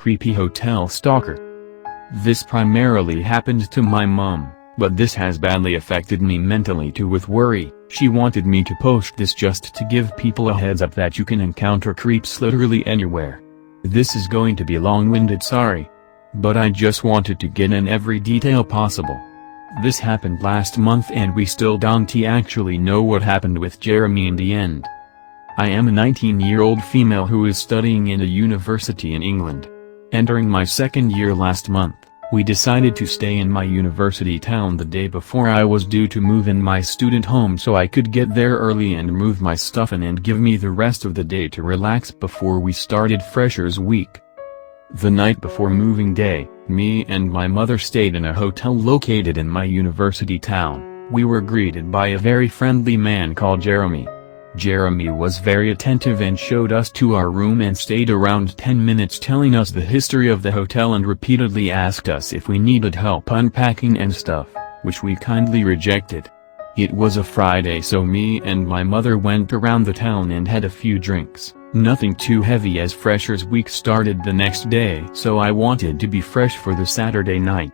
creepy hotel stalker. This primarily happened to my mom, but this has badly affected me mentally too with worry. She wanted me to post this just to give people a heads up that you can encounter creeps literally anywhere. This is going to be long-winded, sorry. But I just wanted to get in every detail possible. This happened last month and we still don't actually know what happened with Jeremy in the end. I am a 19-year-old female who is studying in a university in England. Entering my second year last month, we decided to stay in my university town the day before I was due to move in my student home so I could get there early and move my stuff in and give me the rest of the day to relax before we started Freshers Week. The night before moving day, me and my mother stayed in a hotel located in my university town. We were greeted by a very friendly man called Jeremy. Jeremy was very attentive and showed us to our room and stayed around 10 minutes telling us the history of the hotel and repeatedly asked us if we needed help unpacking and stuff, which we kindly rejected. It was a Friday so me and my mother went around the town and had a few drinks, nothing too heavy as Freshers Week started the next day so I wanted to be fresh for the Saturday night.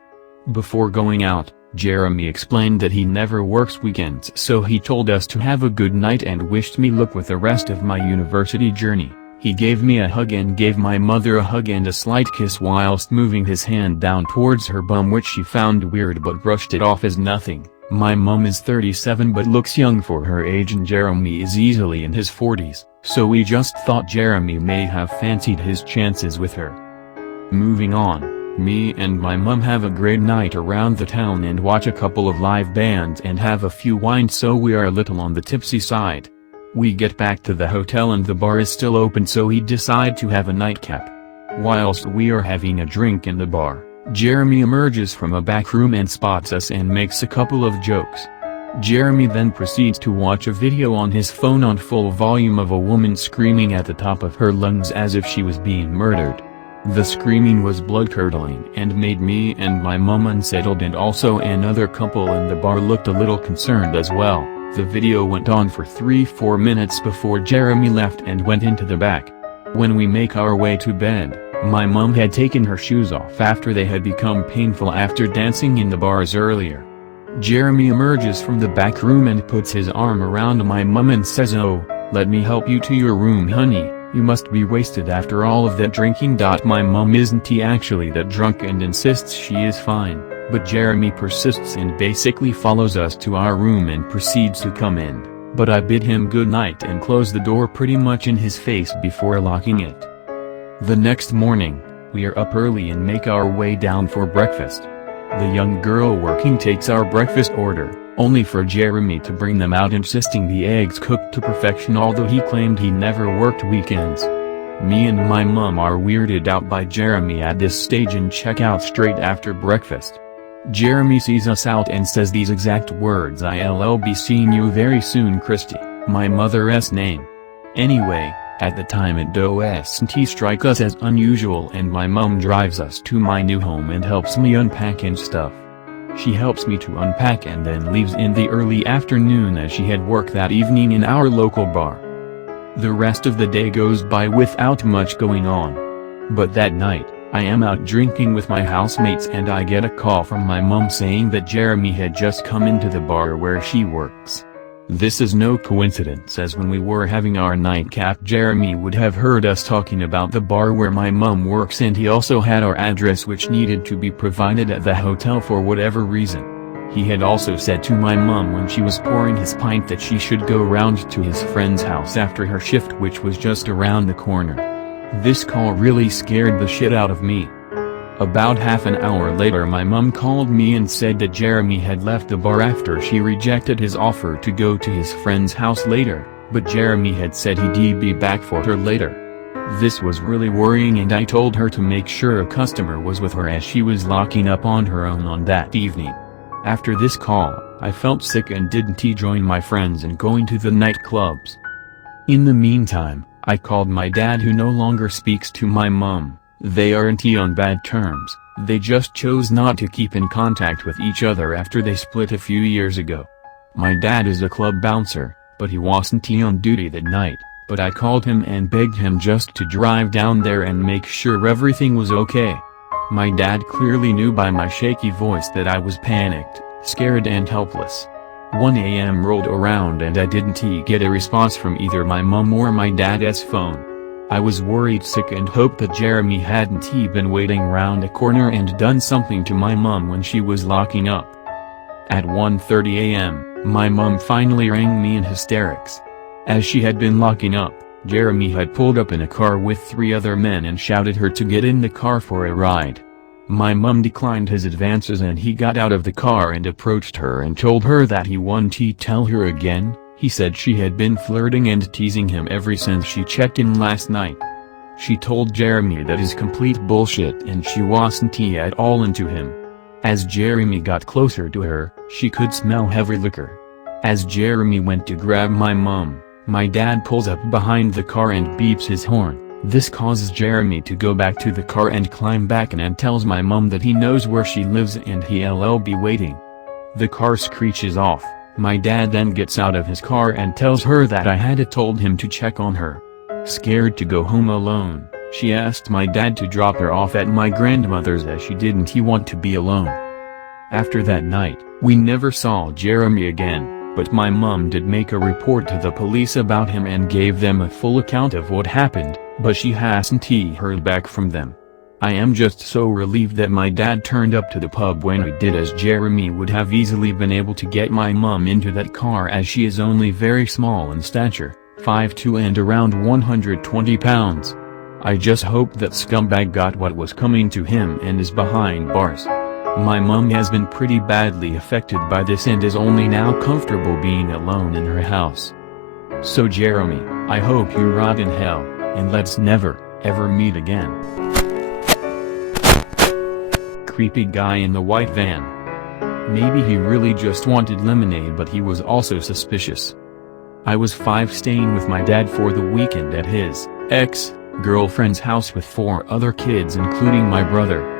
Before going out, Jeremy explained that he never works weekends so he told us to have a good night and wished me luck with the rest of my university journey. He gave me a hug and gave my mother a hug and a slight kiss whilst moving his hand down towards her bum, which she found weird but brushed it off as nothing. My mum is 37 but looks young for her age and Jeremy is easily in his 40s, so we just thought Jeremy may have fancied his chances with her. Moving on. Me and my mum have a great night around the town and watch a couple of live bands and have a few wines so we are a little on the tipsy side. We get back to the hotel and the bar is still open so we decide to have a nightcap. Whilst we are having a drink in the bar, Jeremy emerges from a back room and spots us and makes a couple of jokes. Jeremy then proceeds to watch a video on his phone on full volume of a woman screaming at the top of her lungs as if she was being murdered. The screaming was blood-curdling and made me and my mum unsettled, and also another couple in the bar looked a little concerned as well. The video went on for 3-4 minutes before Jeremy left and went into the back. When we make our way to bed, my mum had taken her shoes off after they had become painful after dancing in the bars earlier. Jeremy emerges from the back room and puts his arm around my mum and says, "Oh, let me help you to your room, honey. You must be wasted after all of that drinking." My mum isn't actually that drunk and insists she is fine, but Jeremy persists and basically follows us to our room and proceeds to come in, but I bid him good night and close the door pretty much in his face before locking it. The next morning, we are up early and make our way down for breakfast. The young girl working takes our breakfast order, only for Jeremy to bring them out insisting the eggs cooked to perfection, although he claimed he never worked weekends. Me and my mum are weirded out by Jeremy at this stage and check out straight after breakfast. Jeremy sees us out and says these exact words: "I'll be seeing you very soon, Christy," my mother's name. Anyway, at the time it doesn't strike us as unusual and my mum drives us to my new home and helps me unpack and stuff. She helps me to unpack and then leaves in the early afternoon as she had work that evening in our local bar. The rest of the day goes by without much going on. But that night, I am out drinking with my housemates and I get a call from my mum saying that Jeremy had just come into the bar where she works. This is no coincidence, as when we were having our nightcap Jeremy would have heard us talking about the bar where my mum works, and he also had our address which needed to be provided at the hotel for whatever reason. He had also said to my mum when she was pouring his pint that she should go round to his friend's house after her shift, which was just around the corner. This call really scared the shit out of me. About half an hour later my mum called me and said that Jeremy had left the bar after she rejected his offer to go to his friend's house later, but Jeremy had said he'd be back for her later. This was really worrying and I told her to make sure a customer was with her as she was locking up on her own on that evening. After this call, I felt sick and didn't join my friends in going to the nightclubs. In the meantime, I called my dad, who no longer speaks to my mum. They aren't on bad terms, they just chose not to keep in contact with each other after they split a few years ago. My dad is a club bouncer, but he wasn't on duty that night, but I called him and begged him just to drive down there and make sure everything was okay. My dad clearly knew by my shaky voice that I was panicked, scared and helpless. 1 a.m. rolled around and I didn't get a response from either my mom or my dad's phone. I was worried sick and hoped that Jeremy hadn't been waiting round a corner and done something to my mom when she was locking up. At 1:30 a.m., my mom finally rang me in hysterics. As she had been locking up, Jeremy had pulled up in a car with 3 other men and shouted her to get in the car for a ride. My mom declined his advances and he got out of the car and approached her and told her that he wouldn't tell her again. He said she had been flirting and teasing him ever since she checked in last night. She told Jeremy that is complete bullshit and she wasn't at all into him. As Jeremy got closer to her, she could smell heavy liquor. As Jeremy went to grab my mom, my dad pulls up behind the car and beeps his horn. This causes Jeremy to go back to the car and climb back in and tells my mom that he knows where she lives and he'll be waiting. The car screeches off. My dad then gets out of his car and tells her that I had told him to check on her. Scared to go home alone, she asked my dad to drop her off at my grandmother's as she didn't want to be alone. After that night, we never saw Jeremy again, but my mom did make a report to the police about him and gave them a full account of what happened, but she hasn't heard back from them. I am just so relieved that my dad turned up to the pub when he did, as Jeremy would have easily been able to get my mom into that car as she is only very small in stature, 5'2" and around 120 pounds. I just hope that scumbag got what was coming to him and is behind bars. My mom has been pretty badly affected by this and is only now comfortable being alone in her house. So Jeremy, I hope you rot in hell, and let's never, ever meet again. Creepy guy in the white van. Maybe he really just wanted lemonade, but he was also suspicious. I was 5 staying with my dad for the weekend at his ex-girlfriend's house with 4 other kids including my brother.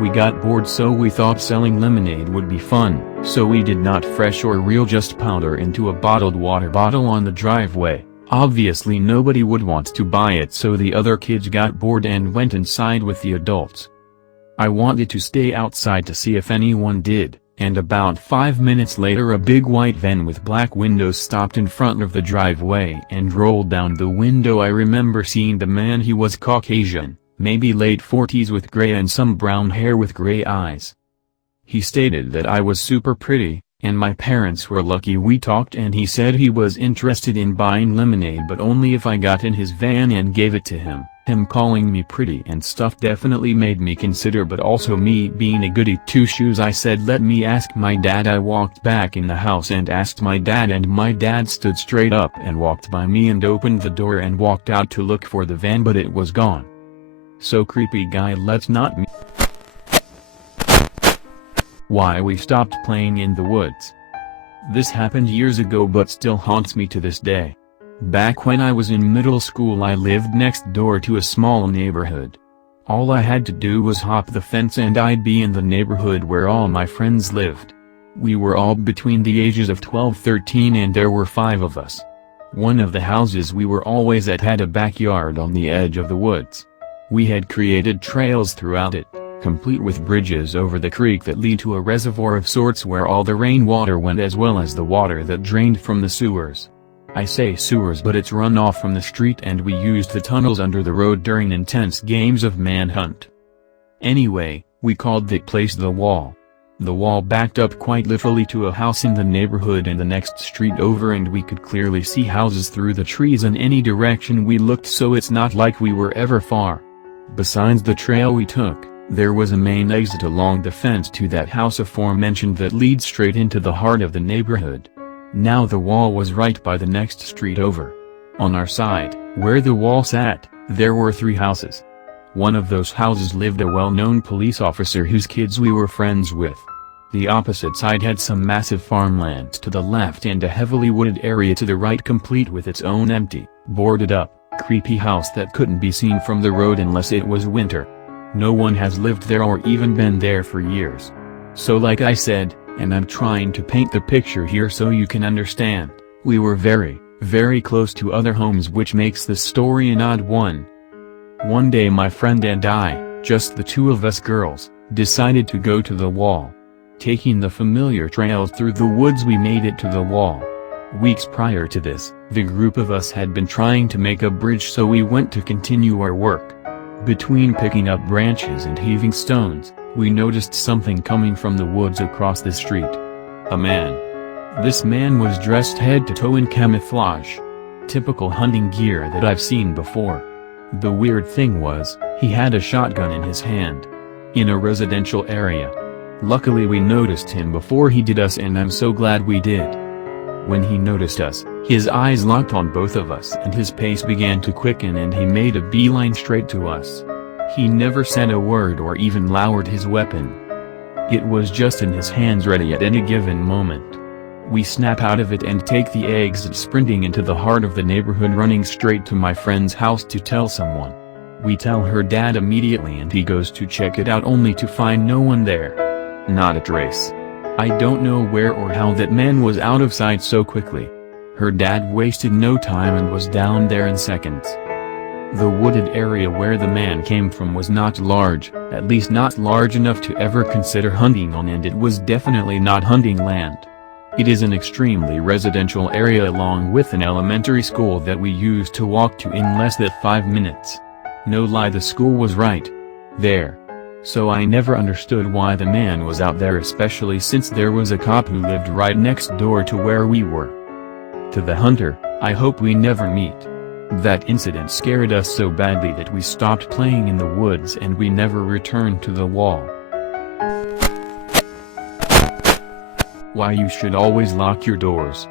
We got bored, so we thought selling lemonade would be fun, so we did not fresh or real, just powder into a bottled water bottle on the driveway. Obviously nobody would want to buy it, so the other kids got bored and went inside with the adults. I wanted to stay outside to see if anyone did, and about 5 minutes later a big white van with black windows stopped in front of the driveway and rolled down the window. I remember seeing the man. He was Caucasian, maybe late 40s, with gray and some brown hair with gray eyes. He stated that I was super pretty, and my parents were lucky. We talked and he said he was interested in buying lemonade, but only if I got in his van and gave it to him. Him calling me pretty and stuff definitely made me consider, but also me being a goody two-shoes, I said let me ask my dad. I walked back in the house and asked my dad, and my dad stood straight up and walked by me and opened the door and walked out to look for the van, but it was gone. So creepy guy. Let's not meet. Why we stopped playing in the woods. This happened years ago but still haunts me to this day. Back when I was in middle school, I lived next door to a small neighborhood. All I had to do was hop the fence and I'd be in the neighborhood where all my friends lived. We were all between the ages of 12-13 and there were 5 of us. One of the houses we were always at had a backyard on the edge of the woods. We had created trails throughout it, complete with bridges over the creek that lead to a reservoir of sorts where all the rainwater went, as well as the water that drained from the sewers. I say sewers, but it's runoff from the street, and we used the tunnels under the road during intense games of manhunt. Anyway, we called that place the Wall. The wall backed up quite literally to a house in the neighborhood and the next street over, and we could clearly see houses through the trees in any direction we looked, so it's not like we were ever far. Besides the trail we took, there was a main exit along the fence to that house aforementioned that leads straight into the heart of the neighborhood. Now the wall was right by the next street over. On our side, where the wall sat, there were 3 houses. One of those houses lived a well-known police officer whose kids we were friends with. The opposite side had some massive farmlands to the left and a heavily wooded area to the right, complete with its own empty, boarded up, creepy house that couldn't be seen from the road unless it was winter. No one has lived there or even been there for years. So like I said, and I'm trying to paint the picture here so you can understand, we were very, very close to other homes, which makes the story an odd one. One day my friend and I, just the two of us girls, decided to go to the wall. Taking the familiar trails through the woods, we made it to the wall. Weeks prior to this, the group of us had been trying to make a bridge, so we went to continue our work. Between picking up branches and heaving stones, we noticed something coming from the woods across the street. A man. This man was dressed head to toe in camouflage. Typical hunting gear that I've seen before. The weird thing was, he had a shotgun in his hand. In a residential area. Luckily we noticed him before he did us, and I'm so glad we did. When he noticed us, his eyes locked on both of us and his pace began to quicken, and he made a beeline straight to us. He never said a word or even lowered his weapon. It was just in his hands, ready at any given moment. We snap out of it and take the exit, sprinting into the heart of the neighborhood, running straight to my friend's house to tell someone. We tell her dad immediately, and he goes to check it out, only to find no one there. Not a trace. I don't know where or how that man was out of sight so quickly. Her dad wasted no time and was down there in seconds. The wooded area where the man came from was not large, at least not large enough to ever consider hunting on, and it was definitely not hunting land. It is an extremely residential area along with an elementary school that we used to walk to in less than 5 minutes. No lie, the school was right there. So I never understood why the man was out there, especially since there was a cop who lived right next door to where we were. To the hunter, I hope we never meet. That incident scared us so badly that we stopped playing in the woods and we never returned to the wall. Why you should always lock your doors.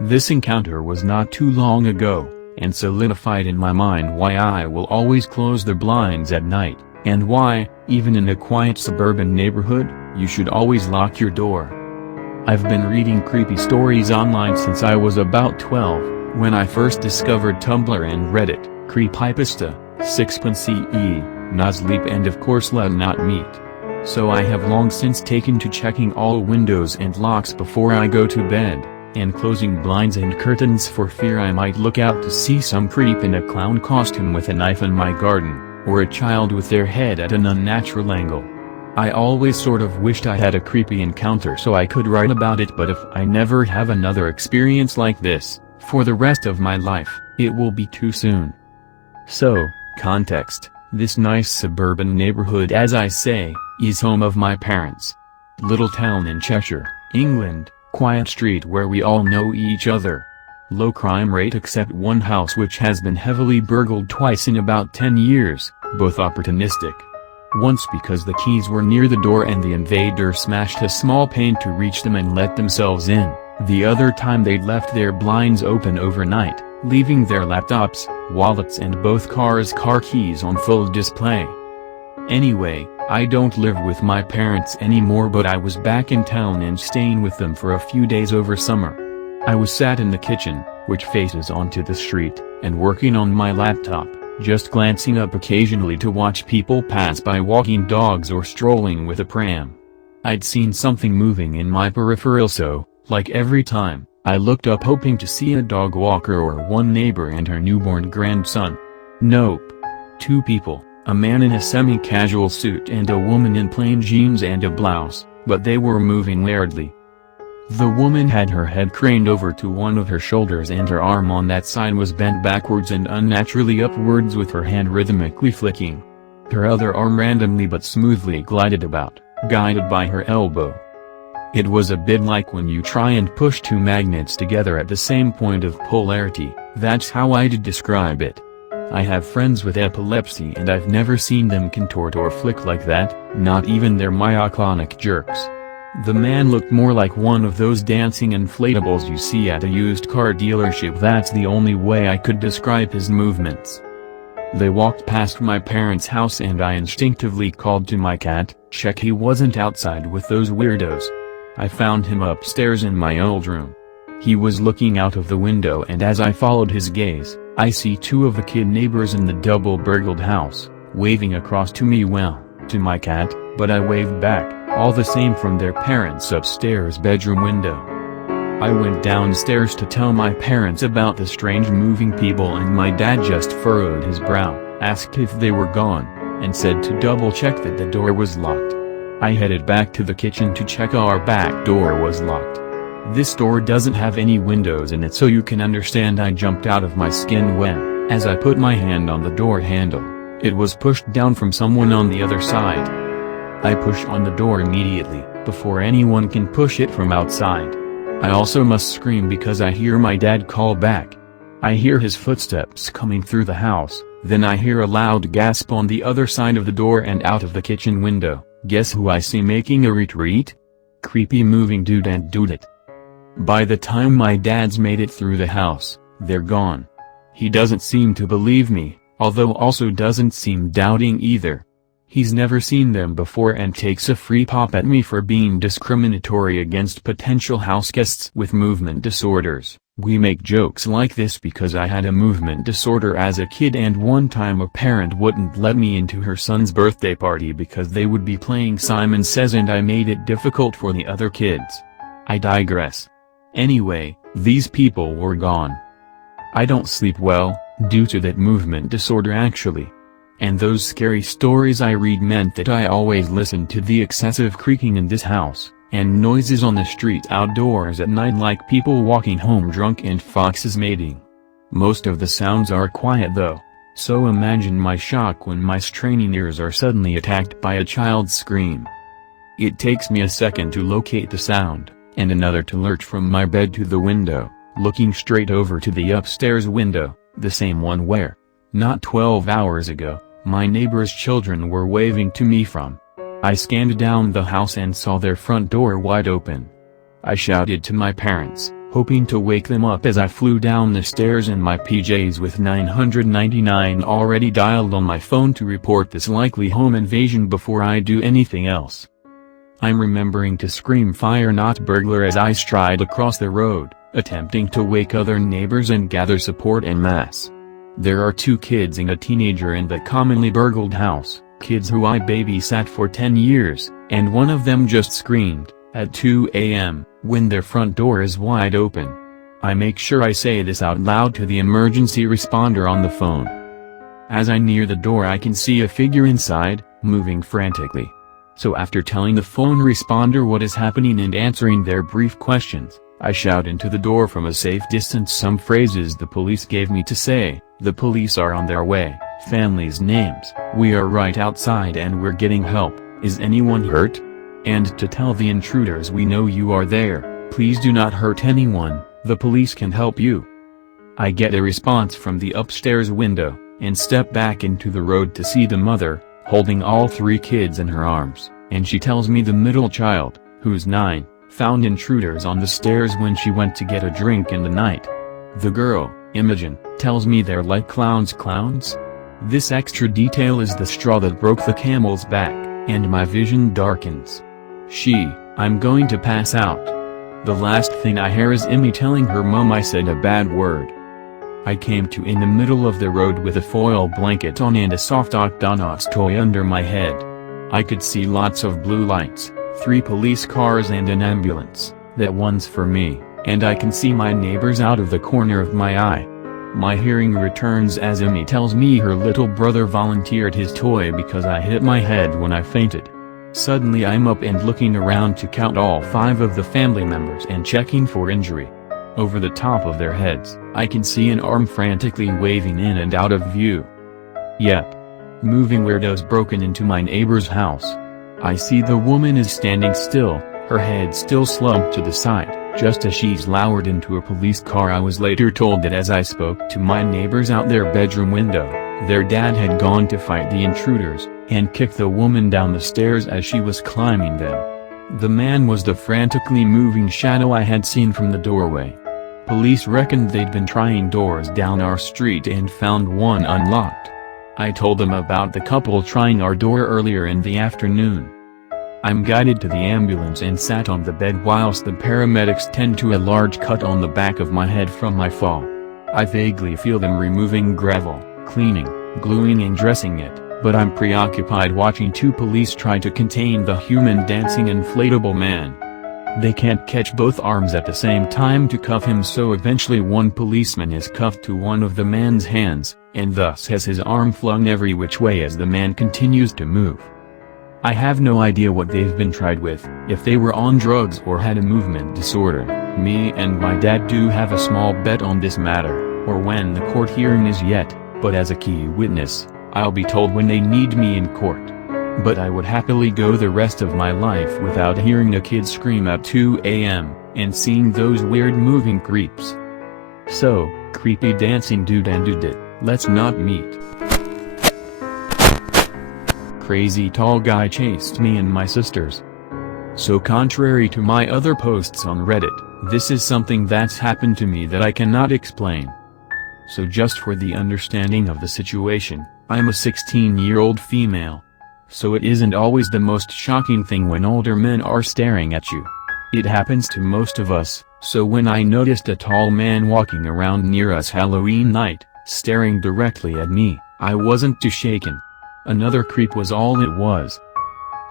This encounter was not too long ago, and solidified in my mind why I will always close the blinds at night, and why, even in a quiet suburban neighborhood, you should always lock your door. I've been reading creepy stories online since I was about 12, when I first discovered Tumblr and Reddit, Creepypasta, Sixpence.ee, Nosleep, and of course LetsNotMeet. So I have long since taken to checking all windows and locks before I go to bed, and closing blinds and curtains for fear I might look out to see some creep in a clown costume with a knife in my garden, or a child with their head at an unnatural angle. I always sort of wished I had a creepy encounter so I could write about it, but if I never have another experience like this, for the rest of my life, it will be too soon. So, context, this nice suburban neighborhood, as I say, is home of my parents. Little town in Cheshire, England, quiet street where we all know each other. Low crime rate except one house which has been heavily burgled twice in about 10 years, both opportunistic. Once because the keys were near the door and the invader smashed a small pane to reach them and let themselves in, the other time they'd left their blinds open overnight, leaving their laptops, wallets and both cars' car keys on full display. Anyway, I don't live with my parents anymore, but I was back in town and staying with them for a few days over summer. I was sat in the kitchen, which faces onto the street, and working on my laptop, just glancing up occasionally to watch people pass by walking dogs or strolling with a pram. I'd seen something moving in my peripheral, so, like every time, I looked up hoping to see a dog walker or one neighbor and her newborn grandson. Nope. Two people. A man in a semi-casual suit and a woman in plain jeans and a blouse, but they were moving weirdly. The woman had her head craned over to one of her shoulders and her arm on that side was bent backwards and unnaturally upwards with her hand rhythmically flicking. Her other arm randomly but smoothly glided about, guided by her elbow. It was a bit like when you try and push two magnets together at the same point of polarity. That's how I'd describe it. I have friends with epilepsy and I've never seen them contort or flick like that, not even their myoclonic jerks. The man looked more like one of those dancing inflatables you see at a used car dealership. That's the only way I could describe his movements. They walked past my parents' house and I instinctively called to my cat, check he wasn't outside with those weirdos. I found him upstairs in my old room. He was looking out of the window, and as I followed his gaze, I see two of the kid neighbors in the double burgled house, waving across to me, well, to my cat, but I waved back, all the same from their parents' upstairs bedroom window. I went downstairs to tell my parents about the strange moving people, and my dad just furrowed his brow, asked if they were gone, and said to double check that the door was locked. I headed back to the kitchen to check our back door was locked. This door doesn't have any windows in it, so you can understand I jumped out of my skin when, as I put my hand on the door handle, it was pushed down from someone on the other side. I push on the door immediately, before anyone can push it from outside. I also must scream because I hear my dad call back. I hear his footsteps coming through the house, then I hear a loud gasp on the other side of the door and out of the kitchen window. Guess who I see making a retreat? Creepy moving dude and dudette. By the time my dad's made it through the house, they're gone. He doesn't seem to believe me, although also doesn't seem doubting either. He's never seen them before and takes a free pop at me for being discriminatory against potential house guests with movement disorders. We make jokes like this because I had a movement disorder as a kid, and one time a parent wouldn't let me into her son's birthday party because they would be playing Simon Says and I made it difficult for the other kids. I digress. Anyway, these people were gone. I don't sleep well, due to that movement disorder actually. And those scary stories I read meant that I always listened to the excessive creaking in this house, and noises on the street outdoors at night like people walking home drunk and foxes mating. Most of the sounds are quiet though, so imagine my shock when my straining ears are suddenly attacked by a child's scream. It takes me a second to locate the sound, and another to lurch from my bed to the window, looking straight over to the upstairs window, the same one where, not 12 hours ago, my neighbor's children were waving to me from. I scanned down the house and saw their front door wide open. I shouted to my parents, hoping to wake them up as I flew down the stairs in my PJs with 999 already dialed on my phone to report this likely home invasion before I do anything else. I'm remembering to scream fire not burglar as I stride across the road, attempting to wake other neighbors and gather support en masse. There are 2 kids and a teenager in the commonly burgled house, kids who I babysat for 10 years, and one of them just screamed, at 2 a.m., when their front door is wide open. I make sure I say this out loud to the emergency responder on the phone. As I near the door I can see a figure inside, moving frantically. So after telling the phone responder what is happening and answering their brief questions, I shout into the door from a safe distance some phrases the police gave me to say. The police are on their way, families' names, we are right outside and we're getting help, is anyone hurt? And to tell the intruders we know you are there, please do not hurt anyone, the police can help you. I get a response from the upstairs window, and step back into the road to see the mother, holding all 3 kids in her arms, and she tells me the middle child, who's 9, found intruders on the stairs when she went to get a drink in the night. The girl, Imogen, tells me they're like clowns? This extra detail is the straw that broke the camel's back, and my vision darkens. I'm going to pass out. The last thing I hear is Emmy telling her mom I said a bad word. I came to in the middle of the road with a foil blanket on and a soft Octonauts toy under my head. I could see lots of blue lights, 3 police cars and an ambulance, that one's for me, and I can see my neighbors out of the corner of my eye. My hearing returns as Emmy tells me her little brother volunteered his toy because I hit my head when I fainted. Suddenly I'm up and looking around to count all 5 of the family members and checking for injury. Over the top of their heads, I can see an arm frantically waving in and out of view. Yep. Moving weirdos broken into my neighbor's house. I see the woman is standing still, her head still slumped to the side, just as she's lowered into a police car. I was later told that as I spoke to my neighbors out their bedroom window, their dad had gone to fight the intruders, and kicked the woman down the stairs as she was climbing them. The man was the frantically moving shadow I had seen from the doorway. Police reckoned they'd been trying doors down our street and found one unlocked. I told them about the couple trying our door earlier in the afternoon. I'm guided to the ambulance and sat on the bed whilst the paramedics tend to a large cut on the back of my head from my fall. I vaguely feel them removing gravel, cleaning, gluing and dressing it, but I'm preoccupied watching 2 police try to contain the human dancing inflatable man. They can't catch both arms at the same time to cuff him, so eventually one policeman is cuffed to one of the man's hands, and thus has his arm flung every which way as the man continues to move. I have no idea what they've been tried with, if they were on drugs or had a movement disorder. Me and my dad do have a small bet on this matter, or when the court hearing is yet, but as a key witness, I'll be told when they need me in court. But I would happily go the rest of my life without hearing a kid scream at 2 a.m., and seeing those weird moving creeps. So, creepy dancing dude and dudette, let's not meet. Crazy tall guy chased me and my sisters. So contrary to my other posts on Reddit, this is something that's happened to me that I cannot explain. So just for the understanding of the situation, I'm a 16-year-old female. So it isn't always the most shocking thing when older men are staring at you. It happens to most of us, so when I noticed a tall man walking around near us Halloween night, staring directly at me, I wasn't too shaken. Another creep was all it was.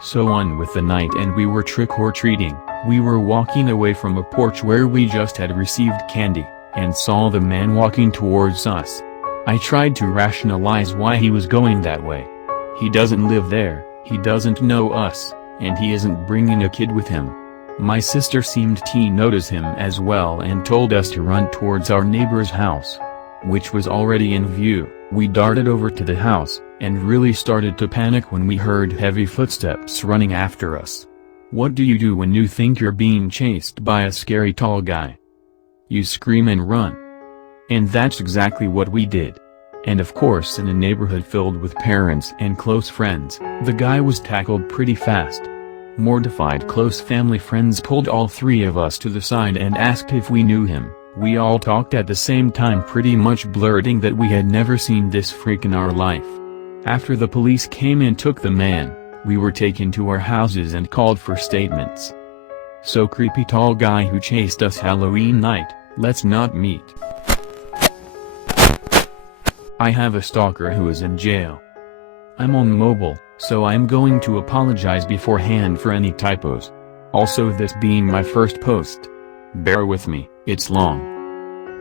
So on with the night and we were trick-or-treating. We were walking away from a porch where we just had received candy, and saw the man walking towards us. I tried to rationalize why he was going that way. He doesn't live there, he doesn't know us, and he isn't bringing a kid with him. My sister seemed to notice him as well and told us to run towards our neighbor's house, which was already in view. We darted over to the house, and really started to panic when we heard heavy footsteps running after us. What do you do when you think you're being chased by a scary tall guy? You scream and run. And that's exactly what we did. And of course, in a neighborhood filled with parents and close friends, the guy was tackled pretty fast. Mortified close family friends pulled all three of us to the side and asked if we knew him. We all talked at the same time, pretty much blurting that we had never seen this freak in our life. After the police came and took the man, we were taken to our houses and called for statements. So creepy tall guy who chased us Halloween night, let's not meet. I have a stalker who is in jail. I'm on mobile, so I'm going to apologize beforehand for any typos. Also, this being my first post, bear with me, it's long.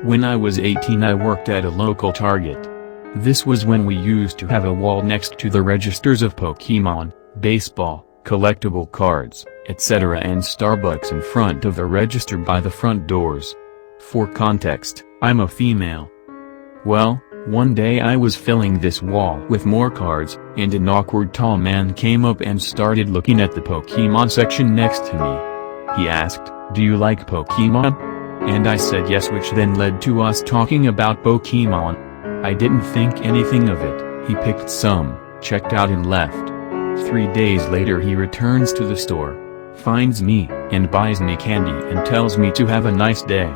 When I was 18 I worked at a local Target. This was when we used to have a wall next to the registers of Pokemon, baseball, collectible cards, etc. and Starbucks in front of the register by the front doors. For context, I'm a female. Well, one day I was filling this wall with more cards, and an awkward tall man came up and started looking at the Pokemon section next to me. He asked, "Do you like Pokemon?" And I said yes, which then led to us talking about Pokemon. I didn't think anything of it. He picked some, checked out and left. 3 days later he returns to the store, finds me, and buys me candy and tells me to have a nice day.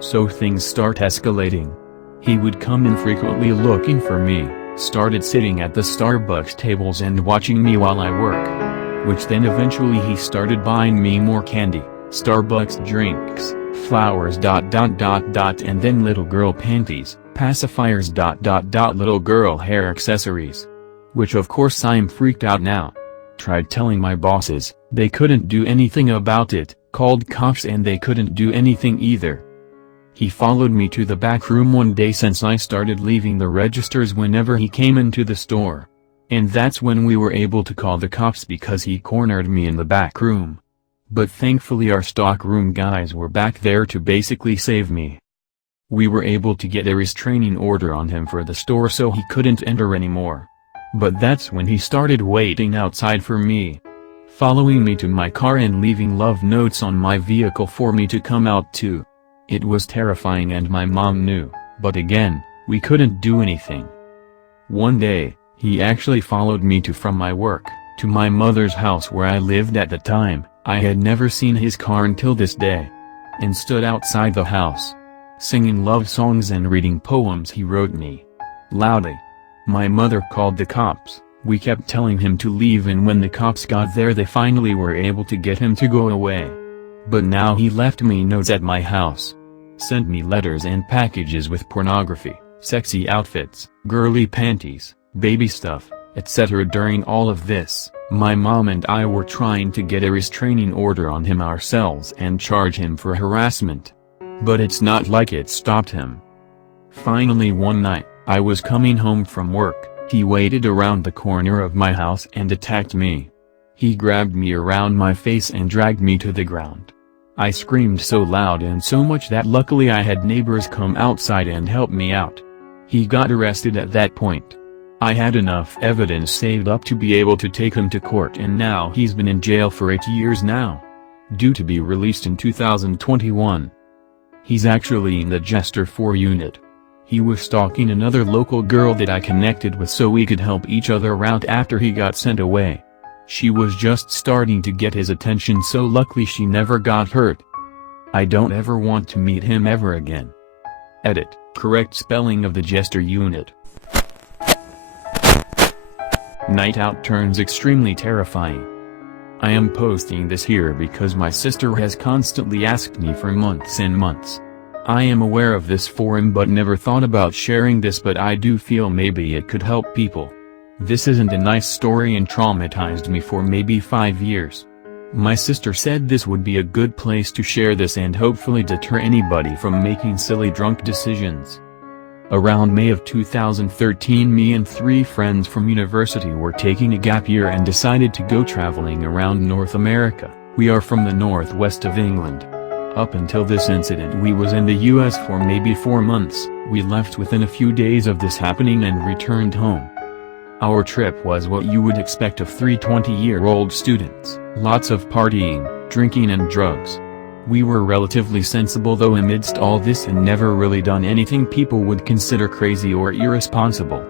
So things start escalating. He would come in frequently looking for me, started sitting at the Starbucks tables and watching me while I work. Which then eventually he started buying me more candy, Starbucks drinks, flowers ... and then little girl panties, pacifiers ... little girl hair accessories. Which of course I'm freaked out now. Tried telling my bosses, they couldn't do anything about it, called cops and they couldn't do anything either. He followed me to the back room one day since I started leaving the registers whenever he came into the store. And that's when we were able to call the cops because he cornered me in the back room. But thankfully our stockroom guys were back there to basically save me. We were able to get a restraining order on him for the store so he couldn't enter anymore. But that's when he started waiting outside for me, following me to my car and leaving love notes on my vehicle for me to come out to. It was terrifying and my mom knew, but again, we couldn't do anything. One day, he actually followed me from my work, to my mother's house where I lived at the time. I had never seen his car until this day. And stood outside the house, singing love songs and reading poems he wrote me. Loudly. My mother called the cops. We kept telling him to leave and when the cops got there they finally were able to get him to go away. But now he left me notes at my house. Sent me letters and packages with pornography, sexy outfits, girly panties, baby stuff, etc. During all of this, My mom and I were trying to get a restraining order on him ourselves and charge him for harassment. But it's not like it stopped him. Finally one night, I was coming home from work, he waited around the corner of my house and attacked me. He grabbed me around my face and dragged me to the ground. I screamed so loud and so much that luckily I had neighbors come outside and help me out. He got arrested at that point. I had enough evidence saved up to be able to take him to court, and now he's been in jail for 8 years now. Due to be released in 2021. He's actually in the Jester 4 unit. He was stalking another local girl that I connected with so we could help each other out after he got sent away. She was just starting to get his attention, so luckily she never got hurt. I don't ever want to meet him ever again. Edit, correct spelling of the Jester unit. Night out turns extremely terrifying. I am posting this here because my sister has constantly asked me for months and months. I am aware of this forum but never thought about sharing this, but I do feel maybe it could help people. This isn't a nice story and traumatized me for maybe 5 years. My sister said this would be a good place to share this and hopefully deter anybody from making silly drunk decisions. Around May of 2013, me and 3 friends from university were taking a gap year and decided to go traveling around North America. We are from the northwest of England. Up until this incident we was in the US for maybe 4 months. We left within a few days of this happening and returned home. Our trip was what you would expect of 3 20-year-old students. Lots of partying, drinking and drugs. We were relatively sensible though amidst all this and never really done anything people would consider crazy or irresponsible.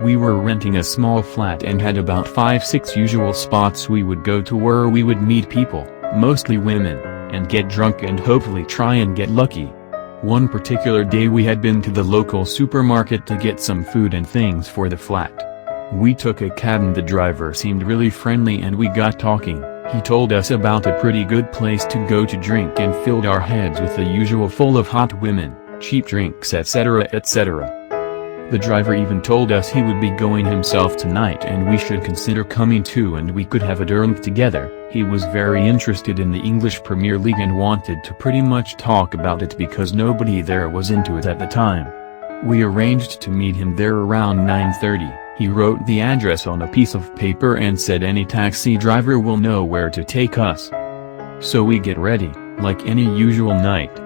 We were renting a small flat and had about 5-6 usual spots we would go to where we would meet people, mostly women, and get drunk and hopefully try and get lucky. One particular day we had been to the local supermarket to get some food and things for the flat. We took a cab and the driver seemed really friendly and we got talking. He told us about a pretty good place to go to drink and filled our heads with the usual full of hot women, cheap drinks etc. etc. The driver even told us he would be going himself tonight and we should consider coming too and we could have a drink together. He was very interested in the English Premier League and wanted to pretty much talk about it because nobody there was into it at the time. We arranged to meet him there around 9:30. He wrote the address on a piece of paper and said any taxi driver will know where to take us. So we get ready, like any usual night.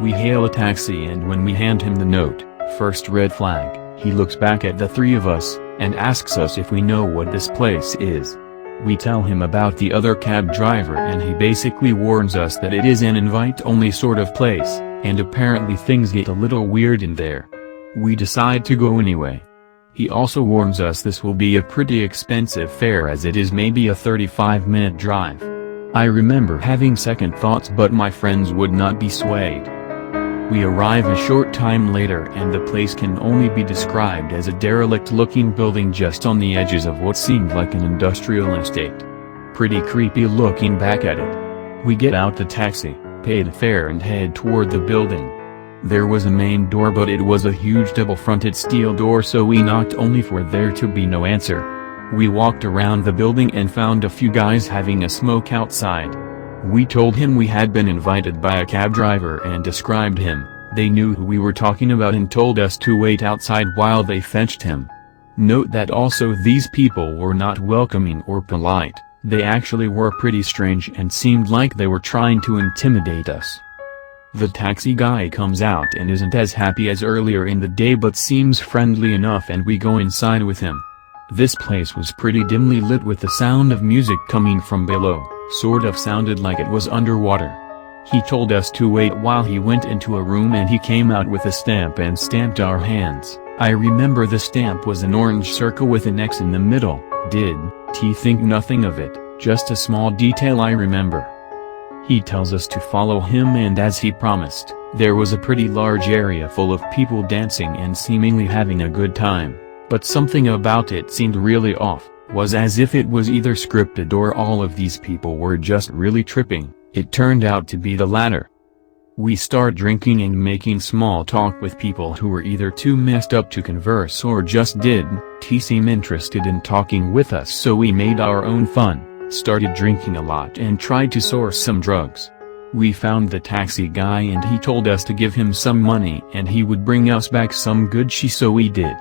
We hail a taxi and when we hand him the note, first red flag, he looks back at the 3 of us, and asks us if we know what this place is. We tell him about the other cab driver and he basically warns us that it is an invite-only sort of place, and apparently things get a little weird in there. We decide to go anyway. He also warns us this will be a pretty expensive fare as it is maybe a 35-minute drive. I remember having second thoughts but my friends would not be swayed. We arrive a short time later and the place can only be described as a derelict-looking building just on the edges of what seemed like an industrial estate. Pretty creepy looking back at it. We get out the taxi, pay the fare and head toward the building. There was a main door but it was a huge double-fronted steel door so we knocked only for there to be no answer. We walked around the building and found a few guys having a smoke outside. We told him we had been invited by a cab driver and described him. They knew who we were talking about and told us to wait outside while they fetched him. Note that also these people were not welcoming or polite. They actually were pretty strange and seemed like they were trying to intimidate us. The taxi guy comes out and isn't as happy as earlier in the day but seems friendly enough and we go inside with him. This place was pretty dimly lit with the sound of music coming from below, sort of sounded like it was underwater. He told us to wait while he went into a room and he came out with a stamp and stamped our hands. I remember the stamp was an orange circle with an X in the middle. Did think nothing of it, just a small detail I remember. He tells us to follow him and as he promised, there was a pretty large area full of people dancing and seemingly having a good time, but something about it seemed really off, was as if it was either scripted or all of these people were just really tripping. It turned out to be the latter. We start drinking and making small talk with people who were either too messed up to converse or just didn't seem interested in talking with us, so we made our own fun, started drinking a lot and tried to source some drugs. We found the taxi guy and he told us to give him some money and he would bring us back some good shit, so we did.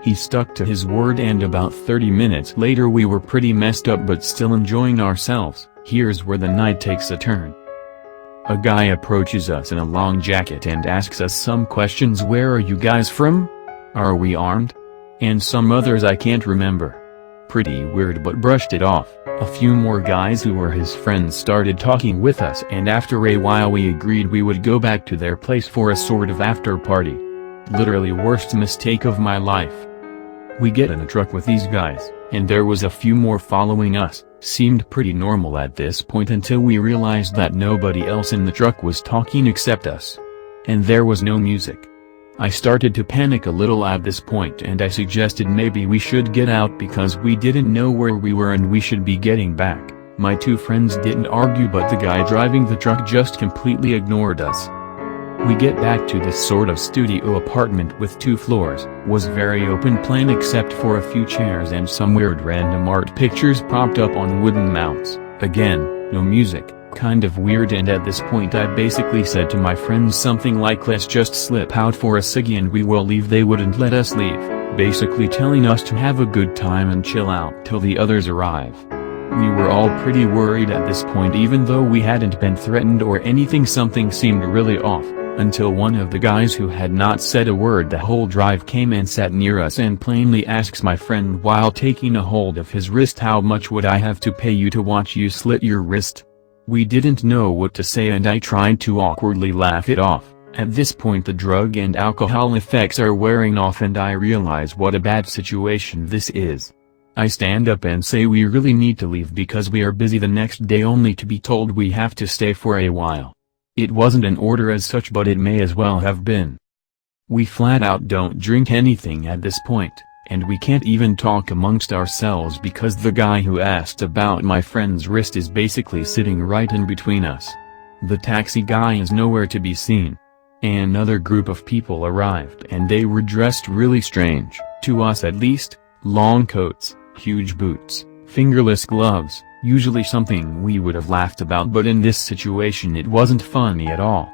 He stuck to his word and about 30 minutes later we were pretty messed up but still enjoying ourselves. Here's where the night takes a turn. A guy approaches us in a long jacket and asks us some questions. Where are you guys from? Are we armed? And some others I can't remember. Pretty weird, but brushed it off. A few more guys who were his friends started talking with us, and after a while we agreed we would go back to their place for a sort of after party. Literally worst mistake of my life. We get in a truck with these guys, and there was a few more following us. Seemed pretty normal at this point until we realized that nobody else in the truck was talking except us. And there was no music. I started to panic a little at this point and I suggested maybe we should get out because we didn't know where we were and we should be getting back. My two friends didn't argue, but the guy driving the truck just completely ignored us. We get back to this sort of studio apartment with 2 floors, was very open plan except for a few chairs and some weird random art pictures propped up on wooden mounts. Again, no music, kind of weird, and at this point I basically said to my friends something like, let's just slip out for a ciggy and we will leave. They wouldn't let us leave, basically telling us to have a good time and chill out till the others arrive. We were all pretty worried at this point, even though we hadn't been threatened or anything. Something seemed really off. Until one of the guys who had not said a word the whole drive came and sat near us and plainly asks my friend while taking a hold of his wrist, how much would I have to pay you to watch you slit your wrist? We didn't know what to say and I tried to awkwardly laugh it off. At this point the drug and alcohol effects are wearing off and I realize what a bad situation this is. I stand up and say we really need to leave because we are busy the next day, only to be told we have to stay for a while. It wasn't an order as such, but it may as well have been. We flat out don't drink anything at this point, and we can't even talk amongst ourselves because the guy who asked about my friend's wrist is basically sitting right in between us. The taxi guy is nowhere to be seen. Another group of people arrived and they were dressed really strange, to us at least, long coats, huge boots, fingerless gloves. Usually something we would have laughed about, but in this situation it wasn't funny at all.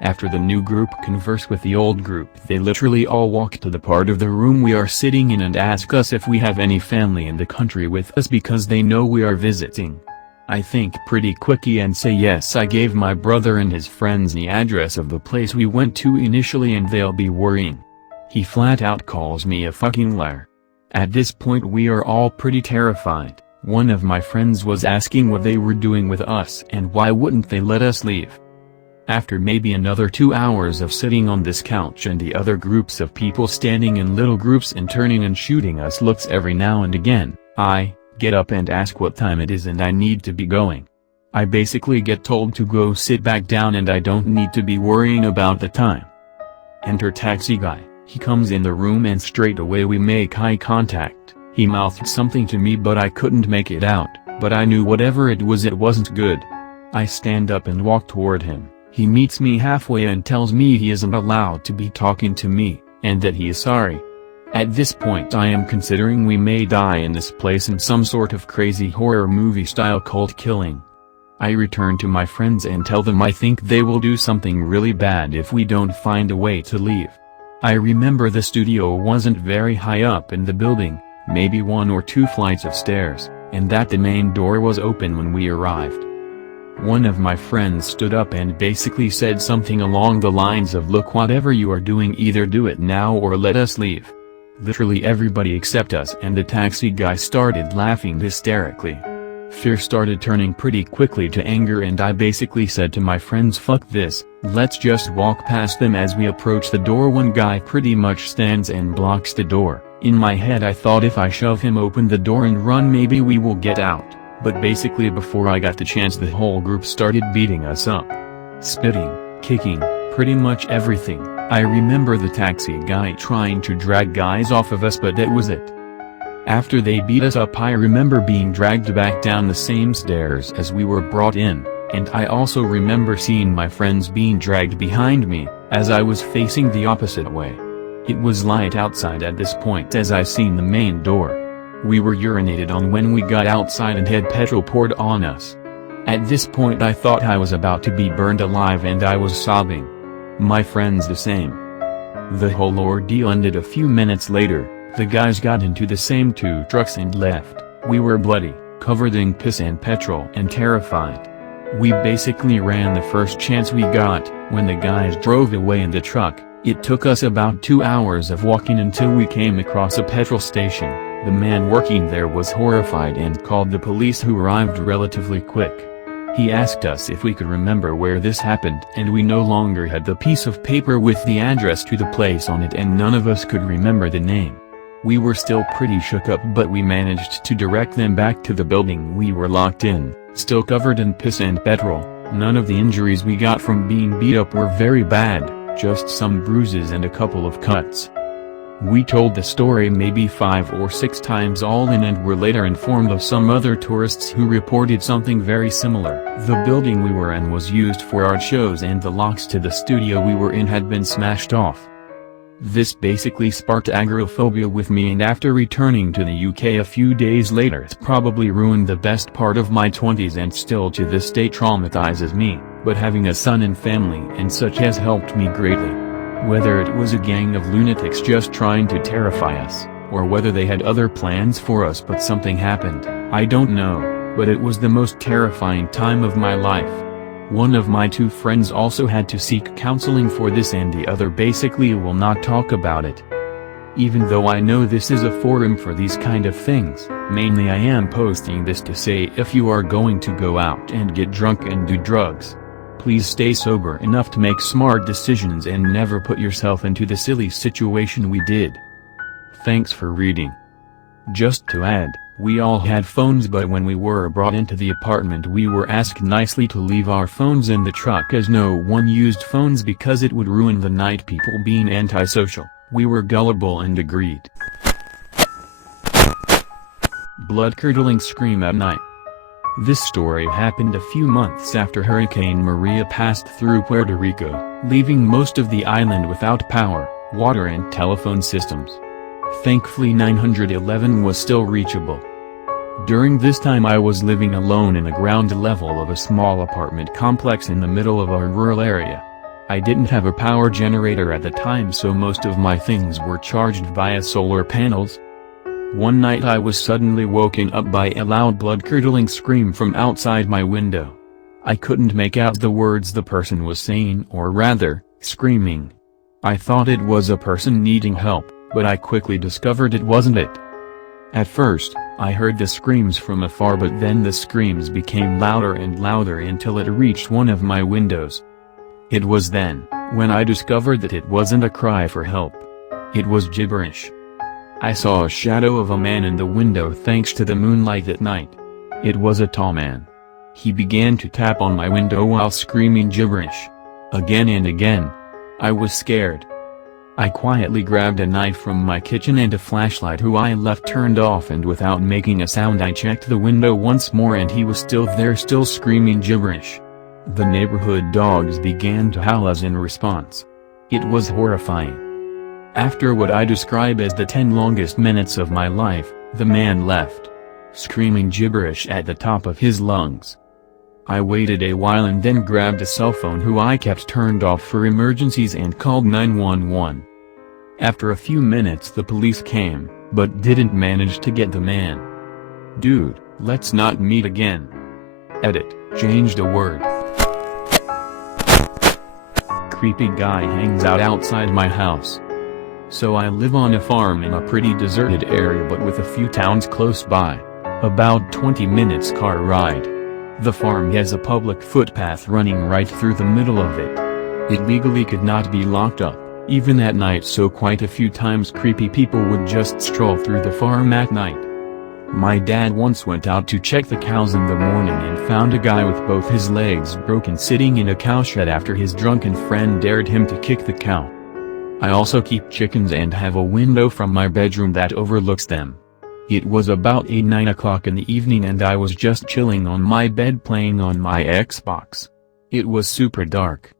After the new group conversed with the old group, they literally all walk to the part of the room we are sitting in and ask us if we have any family in the country with us because they know we are visiting. I think pretty quickly and say yes. I gave my brother and his friends the address of the place we went to initially and they'll be worrying. He flat out calls me a fucking liar. At this point we are all pretty terrified. One of my friends was asking what they were doing with us and why wouldn't they let us leave. After maybe another 2 hours of sitting on this couch and the other groups of people standing in little groups and turning and shooting us looks every now and again, I get up and ask what time it is and I need to be going. I basically get told to go sit back down and I don't need to be worrying about the time. Enter taxi guy. He comes in the room and straight away we make eye contact. He mouthed something to me but I couldn't make it out, but I knew whatever it wasn't good. I stand up and walk toward him. He meets me halfway and tells me he isn't allowed to be talking to me, and that he is sorry. At this point I am considering we may die in this place in some sort of crazy horror movie style cult killing. I return to my friends and tell them I think they will do something really bad if we don't find a way to leave. I remember the studio wasn't very high up in the building, maybe 1 or 2 flights of stairs, and that the main door was open when we arrived. One of my friends stood up and basically said something along the lines of, look, whatever you are doing, either do it now or let us leave. Literally everybody except us and the taxi guy started laughing hysterically. Fear started turning pretty quickly to anger and I basically said to my friends, fuck this, let's just walk past them. As we approach the door one guy pretty much stands and blocks the door. In my head I thought if I shove him open the door and run maybe we will get out, but basically before I got the chance the whole group started beating us up. Spitting, kicking, pretty much everything. I remember the taxi guy trying to drag guys off of us, but that was it. After they beat us up I remember being dragged back down the same stairs as we were brought in. And I also remember seeing my friends being dragged behind me, as I was facing the opposite way. It was light outside at this point as I seen the main door. We were urinated on when we got outside and had petrol poured on us. At this point I thought I was about to be burned alive and I was sobbing. My friends the same. The whole ordeal ended a few minutes later. The guys got into the same 2 trucks and left. We were bloody, covered in piss and petrol and terrified. We basically ran the first chance we got. When the guys drove away in the truck, it took us about 2 hours of walking until we came across a petrol station. The man working there was horrified and called the police, who arrived relatively quick. He asked us if we could remember where this happened, and we no longer had the piece of paper with the address to the place on it, and none of us could remember the name. We were still pretty shook up, but we managed to direct them back to the building we were locked in, still covered in piss and petrol. None of the injuries we got from being beat up were very bad, just some bruises and a couple of cuts. We told the story maybe 5 or 6 times all in, and were later informed of some other tourists who reported something very similar. The building we were in was used for art shows, and the locks to the studio we were in had been smashed off. This basically sparked agoraphobia with me, and after returning to the UK a few days later, it probably ruined the best part of my 20s and still to this day traumatizes me, but having a son and family and such has helped me greatly. Whether it was a gang of lunatics just trying to terrify us, or whether they had other plans for us but something happened, I don't know, but it was the most terrifying time of my life. One of my 2 friends also had to seek counseling for this, and the other basically will not talk about it. Even though I know this is a forum for these kind of things, mainly I am posting this to say, if you are going to go out and get drunk and do drugs, please stay sober enough to make smart decisions and never put yourself into the silly situation we did. Thanks for reading. Just to add, we all had phones, but when we were brought into the apartment we were asked nicely to leave our phones in the truck, as no one used phones because it would ruin the night. People being antisocial, we were gullible and agreed. Blood-curdling scream at night. This story happened a few months after Hurricane Maria passed through Puerto Rico, leaving most of the island without power, water and telephone systems. Thankfully 911 was still reachable. During this time I was living alone in the ground level of a small apartment complex in the middle of our rural area. I didn't have a power generator at the time, so most of my things were charged via solar panels. One night I was suddenly woken up by a loud blood-curdling scream from outside my window. I couldn't make out the words the person was saying, or rather, screaming. I thought it was a person needing help, but I quickly discovered it wasn't it. At first, I heard the screams from afar, but then the screams became louder and louder until it reached one of my windows. It was then, when I discovered that it wasn't a cry for help. It was gibberish. I saw a shadow of a man in the window thanks to the moonlight at night. It was a tall man. He began to tap on my window while screaming gibberish. Again and again. I was scared. I quietly grabbed a knife from my kitchen and a flashlight I left turned off, and without making a sound I checked the window once more, and he was still there, still screaming gibberish. The neighborhood dogs began to howl as in response. It was horrifying. After what I describe as the 10 longest minutes of my life, the man left, screaming gibberish at the top of his lungs. I waited a while and then grabbed a cell phone I kept turned off for emergencies and called 911. After a few minutes the police came, but didn't manage to get the man. Dude, let's not meet again. Edit, changed a word. Creepy guy hangs out outside my house. So I live on a farm in a pretty deserted area but with a few towns close by. About 20 minutes car ride. The farm has a public footpath running right through the middle of it. It legally could not be locked up, even at night, so quite a few times creepy people would just stroll through the farm at night. My dad once went out to check the cows in the morning and found a guy with both his legs broken sitting in a cowshed after his drunken friend dared him to kick the cow. I also keep chickens and have a window from my bedroom that overlooks them. It was about 9 o'clock in the evening and I was just chilling on my bed playing on my Xbox. It was super dark.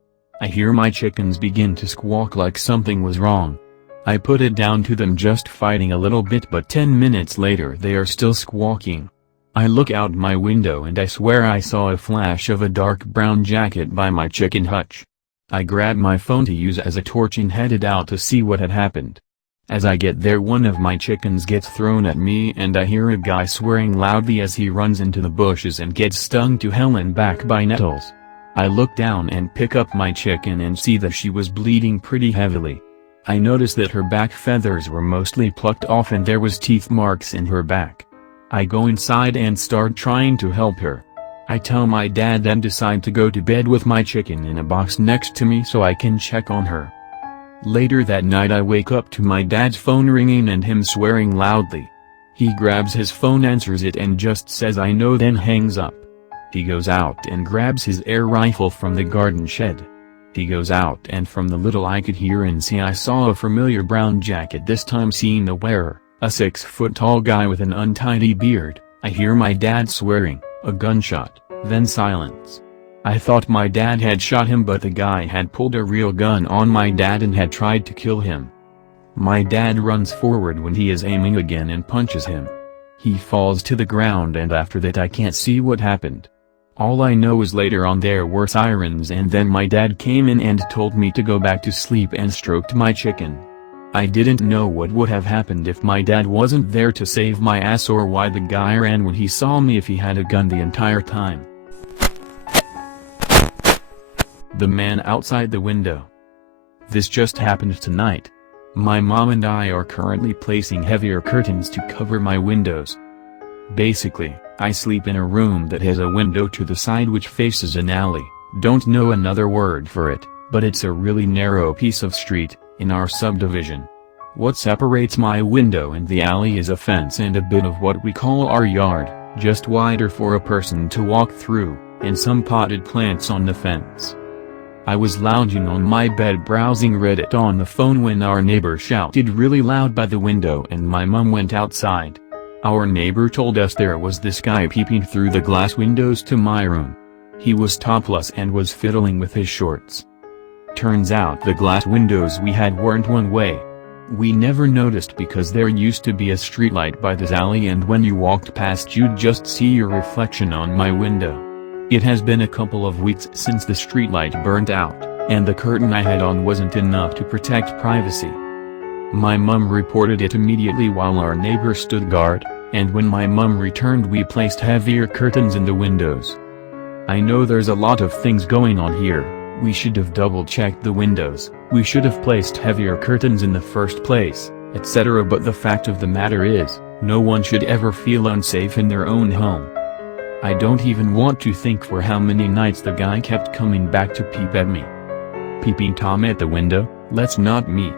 I hear my chickens begin to squawk like something was wrong. I put it down to them just fighting a little bit, but 10 minutes later they are still squawking. I look out my window and I swear I saw a flash of a dark brown jacket by my chicken hutch. I grabbed my phone to use as a torch and headed out to see what had happened. As I get there, one of my chickens gets thrown at me and I hear a guy swearing loudly as he runs into the bushes and gets stung to hell and back by nettles. I look down and pick up my chicken and see that she was bleeding pretty heavily. I noticed that her back feathers were mostly plucked off and there was teeth marks in her back. I go inside and start trying to help her. I tell my dad, then decide to go to bed with my chicken in a box next to me so I can check on her. Later that night I wake up to my dad's phone ringing and him swearing loudly. He grabs his phone, answers it and just says "I know," then hangs up. He goes out and grabs his air rifle from the garden shed. He goes out and from the little I could hear and see I saw a familiar brown jacket, this time seeing the wearer, a 6-foot-tall guy with an untidy beard. I hear my dad swearing, a gunshot, then silence. I thought my dad had shot him, but the guy had pulled a real gun on my dad and had tried to kill him. My dad runs forward when he is aiming again and punches him. He falls to the ground and after that I can't see what happened. All I know is later on there were sirens and then my dad came in and told me to go back to sleep and stroked my chicken. I didn't know what would have happened if my dad wasn't there to save my ass, or why the guy ran when he saw me if he had a gun the entire time. The man outside the window. This just happened tonight. My mom and I are currently placing heavier curtains to cover my windows. Basically, I sleep in a room that has a window to the side which faces an alley. Don't know another word for it, but it's a really narrow piece of street in our subdivision. What separates my window and the alley is a fence and a bit of what we call our yard, just wider for a person to walk through, and some potted plants on the fence. I was lounging on my bed browsing Reddit on the phone when our neighbor shouted really loud by the window and my mom went outside. Our neighbor told us there was this guy peeping through the glass windows to my room. He was topless and was fiddling with his shorts. Turns out the glass windows we had weren't one way. We never noticed because there used to be a streetlight by this alley and when you walked past you'd just see your reflection on my window. It has been a couple of weeks since the streetlight burned out, and the curtain I had on wasn't enough to protect privacy. My mum reported it immediately while our neighbor stood guard, and when my mum returned we placed heavier curtains in the windows. I know there's a lot of things going on here. We should have double-checked the windows, we should have placed heavier curtains in the first place, etc. But the fact of the matter is, no one should ever feel unsafe in their own home. I don't even want to think for how many nights the guy kept coming back to peep at me. Peeping Tom at the window, let's not meet.